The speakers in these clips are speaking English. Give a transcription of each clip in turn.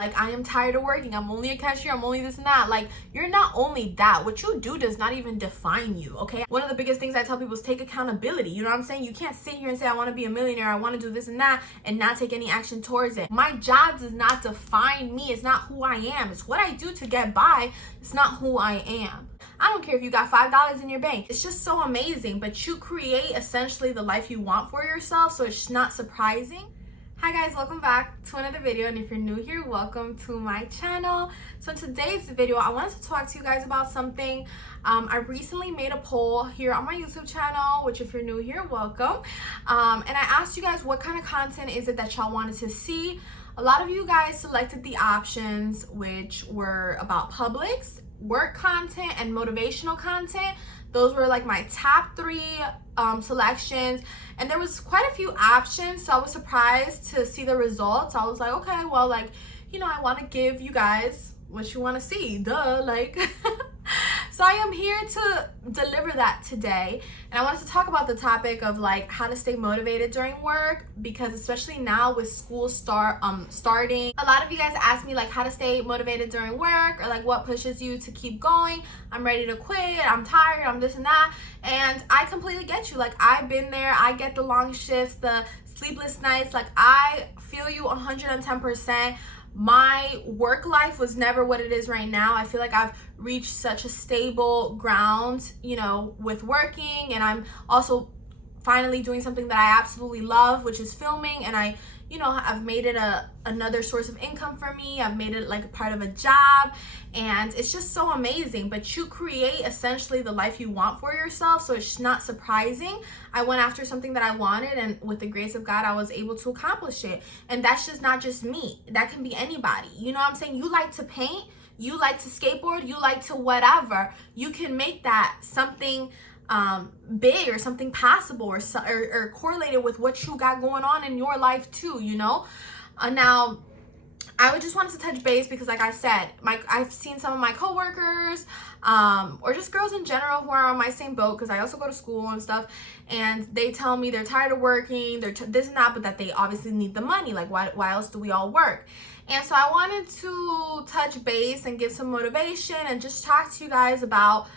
Like, I am tired of working. I'm only a cashier. I'm only this and that. Like, you're not only that. What you do does not even define you, okay? One of the biggest things I tell people is take accountability. You know what I'm saying? You can't sit here and say, I want to be a millionaire. I want to do this and that, and not take any action towards it. My job does not define me. It's not who I am. It's what I do to get by. It's not who I am. I don't care if you got $5 in your bank. It's just so amazing. But you create essentially the life you want for yourself. So it's not surprising. Hi guys, welcome back to another video, and if you're new here, welcome to my channel. So in today's video, I wanted to talk to you guys about something. I recently made a poll here on my YouTube channel, which if you're new here, welcome. And I asked you guys what kind of content is it that y'all wanted to see. A lot of you guys selected the options, which were about Publix, work content, and motivational content. Those were like my top three selections, and there was quite a few options, so I was surprised to see the results. I was like, okay, well, like, you know, I want to give you guys what you want to see, duh, like. So I am here to deliver that today, and I wanted to talk about the topic of like how to stay motivated during work, because especially now with school starting, a lot of you guys ask me like how to stay motivated during work, or like what pushes you to keep going. I'm ready to quit, I'm tired, I'm this and that, and I completely get you. Like, I've been there. I get the long shifts, the sleepless nights. Like, I feel you 110%. My work life was never what it is right now. I feel like I've reached such a stable ground, you know, with working, and I'm also finally doing something that I absolutely love, which is filming, and I've made it another source of income for me. I've made it like a part of a job, and it's just so amazing. But you create essentially the life you want for yourself, so it's not surprising. I went after something that I wanted, and with the grace of God, I was able to accomplish it. And that's just not just me. That can be anybody. You know what I'm saying? You like to paint, you like to skateboard, you like to whatever. You can make that something big, or something possible, or correlated with what you got going on in your life too, you know. Now I would just wanted to touch base because, like I said, I've seen some of my coworkers, or just girls in general who are on my same boat, because I also go to school and stuff, and they tell me they're tired of working, they're this and that, but that they obviously need the money. Like, why else do we all work? And so I wanted to touch base and give some motivation and just talk to you guys about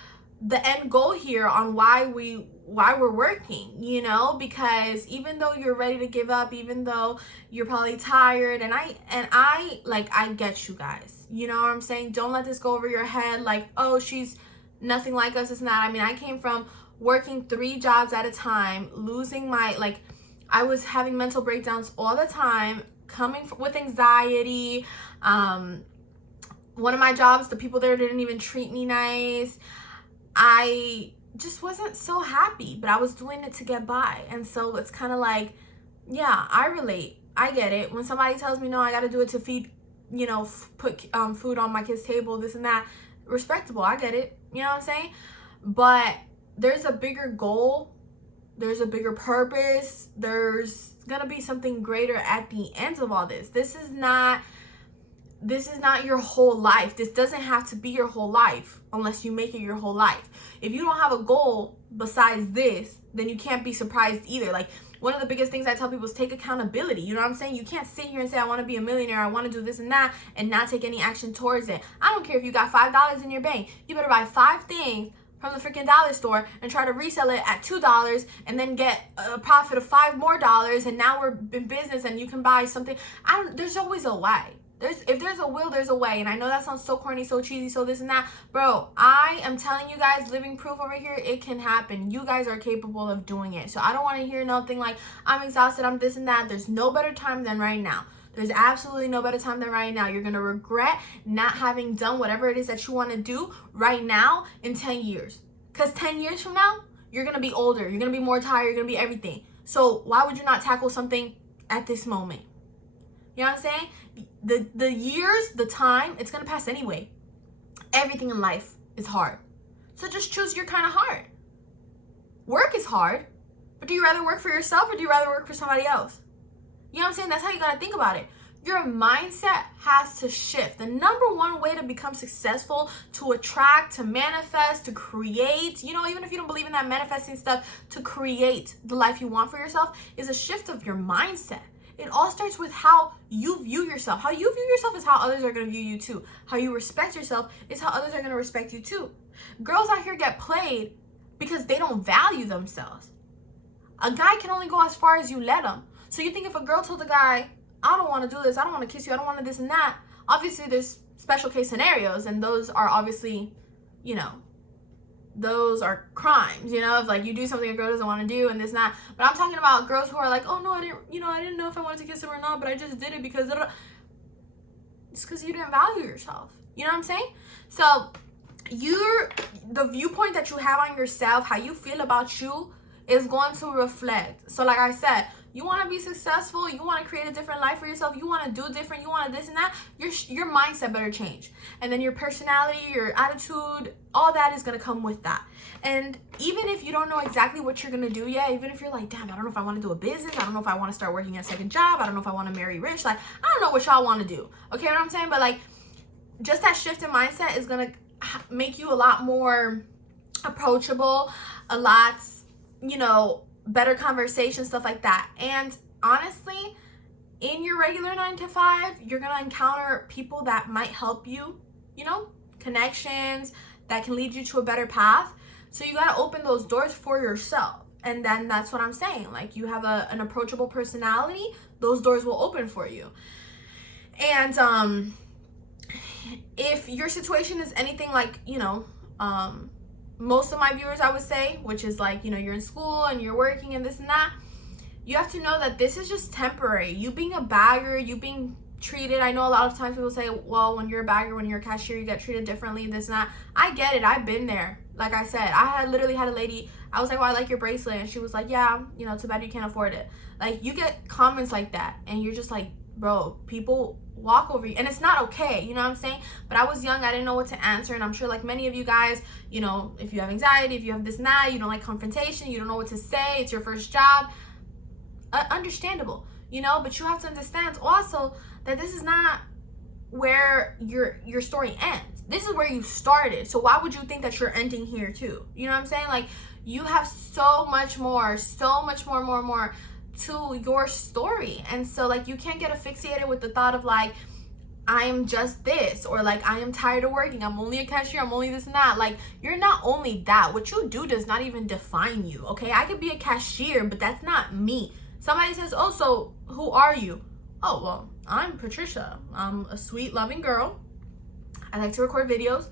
the end goal here on why we're working, you know, because even though you're ready to give up, even though you're probably tired, and I get you guys, you know what I'm saying? Don't let this go over your head like, oh, she's nothing like us, it's not. I mean, I came from working 3 jobs at a time, losing I was having mental breakdowns all the time, with anxiety. One of my jobs, the people there didn't even treat me nice. I just wasn't so happy, but I was doing it to get by. And so it's kind of like, yeah, I relate. I get it. When somebody tells me, no, I got to do it to feed, you know, put food on my kid's table, this and that, respectable. I get it. You know what I'm saying? But there's a bigger goal. There's a bigger purpose. There's going to be something greater at the end of all this. This is not your whole life. This doesn't have to be your whole life unless you make it your whole life. If you don't have a goal besides this, then you can't be surprised either. Like, one of the biggest things I tell people is take accountability. You know what I'm saying? You can't sit here and say, I want to be a millionaire, I want to do this and that, and not take any action towards it. I don't care if you got $5 in your bank. You better buy 5 things from the freaking dollar store and try to resell it at $2 and then get a profit of $5 more, and now we're in business and you can buy something. There's always a way. If there's a will, there's a way. And I know that sounds so corny, so cheesy, so this and that. Bro, I am telling you guys, living proof over here, it can happen. You guys are capable of doing it. So I don't want to hear nothing like, I'm exhausted, I'm this and that. There's no better time than right now. There's absolutely no better time than right now. You're going to regret not having done whatever it is that you want to do right now in 10 years. Because 10 years from now, you're going to be older. You're going to be more tired. You're going to be everything. So why would you not tackle something at this moment? You know what I'm saying? The years, the time, it's going to pass anyway. Everything in life is hard. So just choose your kind of hard. Work is hard, but do you rather work for yourself or do you rather work for somebody else? You know what I'm saying? That's how you got to think about it. Your mindset has to shift. The number one way to become successful, to attract, to manifest, to create, you know, even if you don't believe in that manifesting stuff, to create the life you want for yourself, is a shift of your mindset. It all starts with how you view yourself. How you view yourself is how others are going to view you too. How you respect yourself is how others are going to respect you too. Girls out here get played because they don't value themselves. A guy can only go as far as you let him. So you think if a girl told a guy, I don't want to do this, I don't want to kiss you, I don't want to this and that, obviously there's special case scenarios, and those are obviously, you know, those are crimes, you know, if like you do something a girl doesn't want to do and this and that. But I'm talking about girls who are like, oh no, I didn't know if I wanted to kiss him or not, but I just did it because it's because you didn't value yourself. You know what I'm saying? So the viewpoint that you have on yourself, how you feel about you, is going to reflect. So like I said, you want to be successful, you want to create a different life for yourself, you want to do different, you want to this and that, your mindset better change. And then your personality, your attitude, all that is going to come with that. And even if you don't know exactly what you're going to do yet, even if you're like, damn, I don't know if I want to do a business, I don't know if I want to start working a second job, I don't know if I want to marry rich, like, I don't know what y'all want to do. Okay, what I'm saying? But like, just that shift in mindset is going to make you a lot more approachable, a lot, you know, better conversation, stuff like that. And honestly, in your regular 9-to-5, you're gonna encounter people that might help you, you know, connections that can lead you to a better path. So you gotta open those doors for yourself. And then that's what I'm saying, like, you have an approachable personality, those doors will open for you. And if your situation is anything like, you know, most of my viewers, I would say, which is like, you know, you're in school and you're working and this and that, you have to know that this is just temporary. You being a bagger, you being treated, I know a lot of times people say, well, when you're a bagger, when you're a cashier, you get treated differently, this and that. I get it. I've been there. Like I said, I literally had a lady, I was like, well, I like your bracelet. And she was like, yeah, you know, too bad you can't afford it. Like, you get comments like that and you're just like, bro, people walk over you, and it's not okay, you know what I'm saying? But I was young, I didn't know what to answer, and I'm sure like many of you guys, you know, if you have anxiety, if you have this and that, you don't like confrontation, you don't know what to say, it's your first job, understandable, you know. But you have to understand also that this is not where your story ends. This is where you started. So why would you think that you're ending here too? You know what I'm saying? Like, you have so much more to your story. And so like, you can't get asphyxiated with the thought of like, I am just this, or like, I am tired of working, I'm only a cashier, I'm only this and that. Like, you're not only that. What you do does not even define you. Okay, I could be a cashier, but that's not me. Somebody says, oh, so who are you? Oh, well, I'm Patricia. I'm a sweet, loving girl. I like to record videos.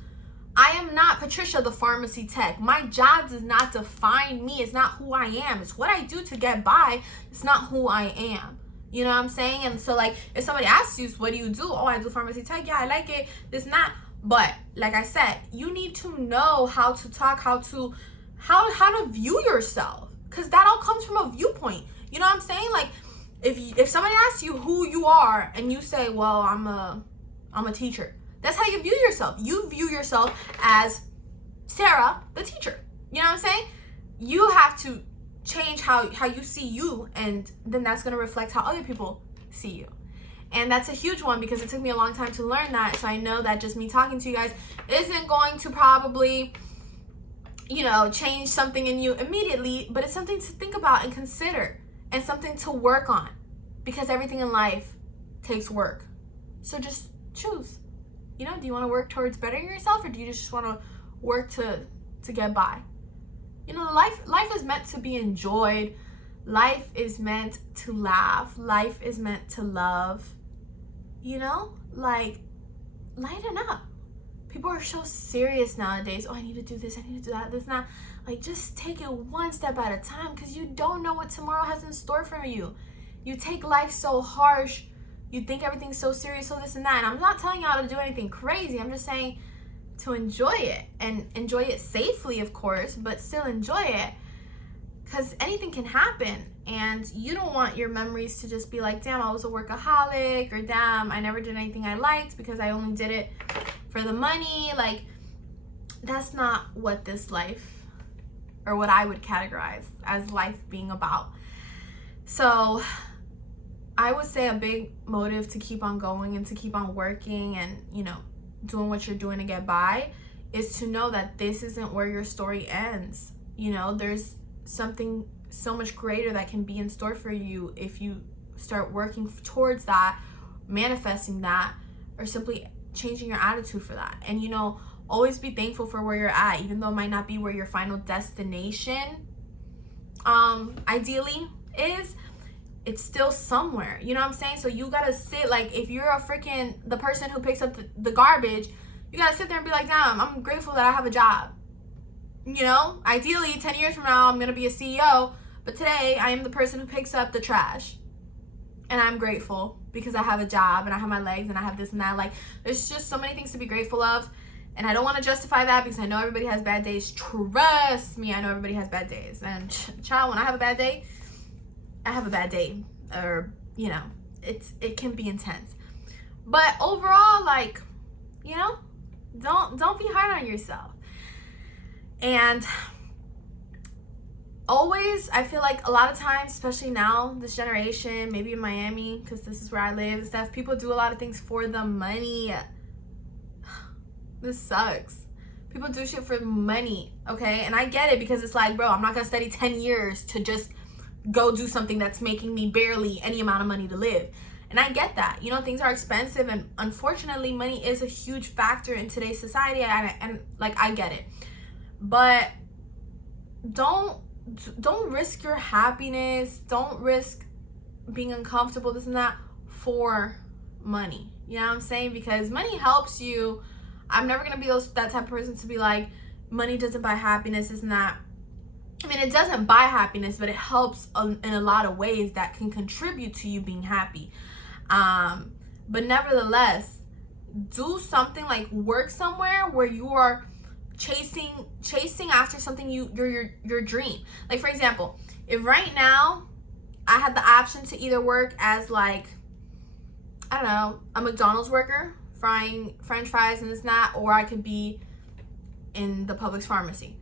I am not Patricia, the pharmacy tech. My job does not define me. It's not who I am. It's what I do to get by. It's not who I am. You know what I'm saying? And so like, if somebody asks you, what do you do? Oh, I do pharmacy tech. Yeah, I like it. This and that. But like I said, you need to know how to talk, how to view yourself. Because that all comes from a viewpoint. You know what I'm saying? Like, if somebody asks you who you are and you say, well, I'm a teacher. That's how you view yourself. You view yourself as Sarah, the teacher. You know what I'm saying? You have to change how you see you, and then that's going to reflect how other people see you. And that's a huge one, because it took me a long time to learn that. So I know that just me talking to you guys isn't going to probably, you know, change something in you immediately, but it's something to think about and consider, and something to work on, because everything in life takes work. So just choose. You know, do you want to work towards bettering yourself, or do you just want to work to get by? You know, life is meant to be enjoyed. Life is meant to laugh. Life is meant to love. You know, like, lighten up. People are so serious nowadays. Oh, I need to do this, I need to do that, this and that. Like, just take it one step at a time, because you don't know what tomorrow has in store for you. You take life so harsh. You think everything's so serious, so this and that. And I'm not telling y'all to do anything crazy. I'm just saying to enjoy it, and enjoy it safely, of course, but still enjoy it, because anything can happen. And you don't want your memories to just be like, damn, I was a workaholic, or damn, I never did anything I liked because I only did it for the money. Like, that's not what this life, or what I would categorize as life being about. So I would say a big motive to keep on going and to keep on working and, you know, doing what you're doing to get by is to know that this isn't where your story ends. You know, there's something so much greater that can be in store for you if you start working towards that, manifesting that, or simply changing your attitude for that. And, you know, always be thankful for where you're at, even though it might not be where your final destination ideally is. It's still somewhere, you know what I'm saying? So you gotta sit, like, if you're the person who picks up the garbage, you gotta sit there and be like, damn, I'm grateful that I have a job. You know, ideally 10 years from now I'm gonna be a CEO, but today I am the person who picks up the trash, and I'm grateful because I have a job and I have my legs and I have this and that. Like, there's just so many things to be grateful of. And I don't want to justify that because I know everybody has bad days. Trust me, I know everybody has bad days. And child, when I have a bad day, I have a bad day. Or, you know, it can be intense. But overall, like, you know, don't be hard on yourself. And always, I feel like a lot of times, especially now, this generation, maybe in Miami, because this is where I live and stuff, people do a lot of things for the money. This sucks. People do shit for money, okay? And I get it, because it's like, bro, I'm not gonna study 10 years to just go do something that's making me barely any amount of money to live. And I get that. You know, things are expensive, and unfortunately, money is a huge factor in today's society, and like, I get it. But don't risk your happiness. Don't risk being uncomfortable, this and that, for money. You know what I'm saying? Because money helps you. I'm never gonna be that type of person to be like, money doesn't buy happiness, this and that. I mean, it doesn't buy happiness, but it helps in a lot of ways that can contribute to you being happy. But nevertheless, do something, like work somewhere where you are chasing after something your dream. Like, for example, if right now I had the option to either work as, like, I don't know, a McDonald's worker frying french fries and this and that, or I could be in the Publix pharmacy.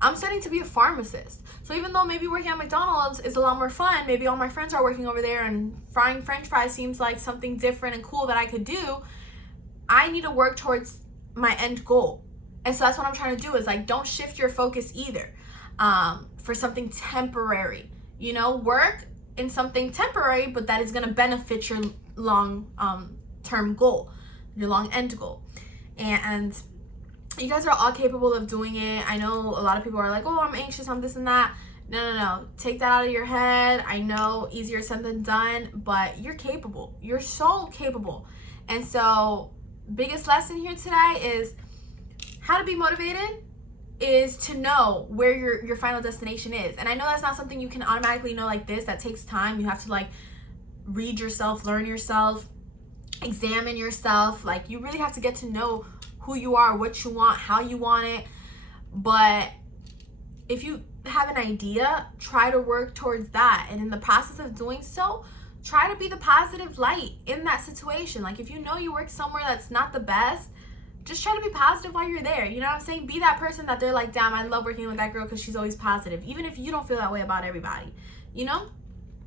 I'm studying to be a pharmacist. So even though maybe working at McDonald's is a lot more fun, maybe all my friends are working over there and frying french fries seems like something different and cool that I could do, I need to work towards my end goal. And so that's what I'm trying to do, is like, don't shift your focus either for something temporary. You know, work in something temporary, but that is going to benefit your long term goal, your long end goal. And you guys are all capable of doing it. I know a lot of people are like, oh, I'm anxious, I'm this and that. No. Take that out of your head. I know easier said than done, but you're capable. You're so capable. And so biggest lesson here today is how to be motivated is to know where your final destination is. And I know that's not something you can automatically know like this. That takes time. You have to, like, read yourself, learn yourself, examine yourself. Like, you really have to get to know who you are, what you want, how you want it. But if you have an idea, try to work towards that. And in the process of doing so, try to be the positive light in that situation. Like, if you know you work somewhere that's not the best, just try to be positive while you're there. You know what I'm saying? Be that person that they're like, damn, I love working with that girl because she's always positive. Even if you don't feel that way about everybody, you know?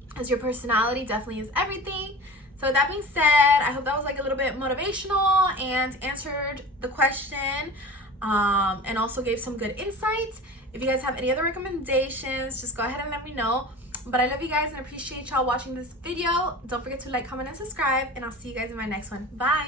Because your personality definitely is everything. So that being said, I hope that was like a little bit motivational and answered the question, and also gave some good insights. If you guys have any other recommendations, just go ahead and let me know. But I love you guys and appreciate y'all watching this video. Don't forget to like, comment, and subscribe, and I'll see you guys in my next one. Bye.